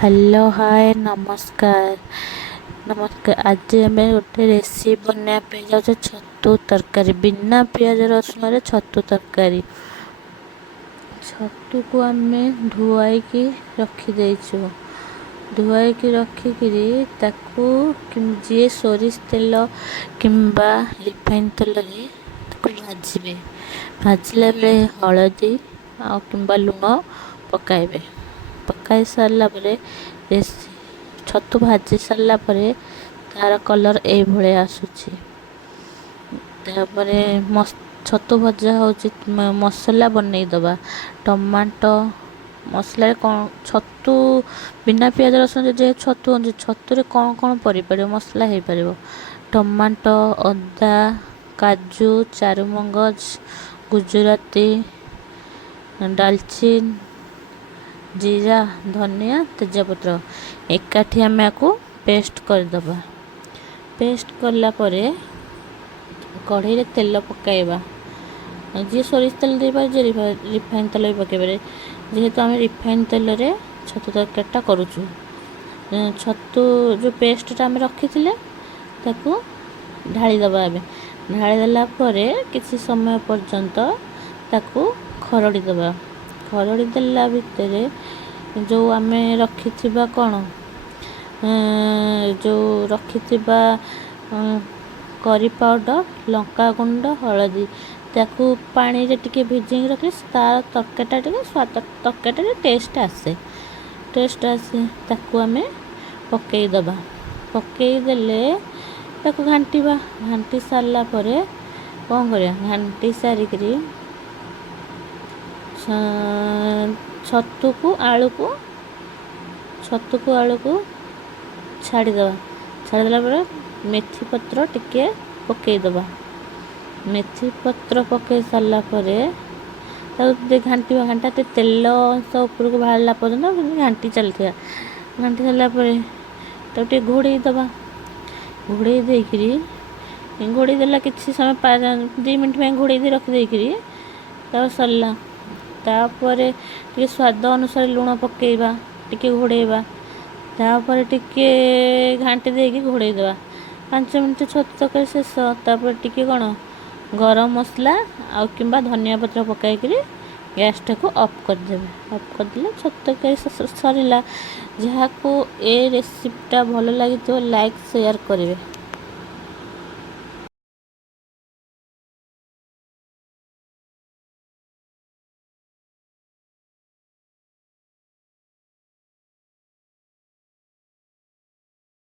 Hello hi नमस्कार। आज आम गोटे रेसिपी बनवाई जाऊँ छतु तरकारी बिना पियाज रसुण छतु तरकारी। छतु को आम धुआई रखीदेचु। धुआई रखिकी जी सोरिष तेल किंबा रिफाइन तेल भाजबे। भाजला बेले हलदी किंबा लुण पकाइबे। पकाई सारा छतु भाजी सारा तार कलर ये आसूची। छतु भजा हूँ मसला बनईदबा टमाटो मसला कौन छतु बिना पियाज रसुण जो छतु छतुरे कौन कौन पड़ मसला हो पार टमाटो अदा काजू चारुमगज गुजराती डालचीन जीरा धनिया तेजपत्र एकाठी आम को पेस्ट करदबा। पेस्ट कला परे कढ़ई तेल पकाइबा। जी सोरिष तेल दे पारे जी रिफाइन तेल भी पकईपर। जेहेतु आम रिफाइन तेल रे छतु तरकारीटा करुचु। छतु जो पेस्टा आम रखी ढालीदबा। ढालीदेला किसी समय पर्यंत ताकू खरड़ीदबा। खरड़ी देला भितर जो आम रखी कौन जो रखी करी पाउडर लंका गुंड हलदी ताकू पानी रे टिके भिजे रखले तार तरकारीटा स्वाद तरकारीटा टेस्ट आसे ताकू आम पकईदबा। पकईदेले ताकू घांटीबा। घांटी सारा कौन कर घांटी सारिक छतु को आलू को छाड़ीदबा। छाड़देला मेथी पत्र टिके पकईदबा। मेथी पत्र पकई सारा घांटी घांटा तेल अंश उपरको बाहरला पर्यटन घांटी चलता। घांटी सारा घोड़ईदबा। घोड़ई देकरी घोड़ईदेला किसी समय 2 मिनट में घोड़ई दे रखिदेकरी सरला। तापर टे स्वाद अनुसार लुण पकईबा टिके घोड़ईबा। तापर टिके घांटी देकी घोड़ईदबा 5 मिनट छतु तरकारी शेष। तापर टिके कौन गरम मसला किंबा धनिया पत्र पकाई गैसटा को ऑफ करदेवे। ऑफ करदेले छतु तरकारी सरला। जहाँ को ए रेसिपीटा भल लगी तो लाइक शेयर करेंगे।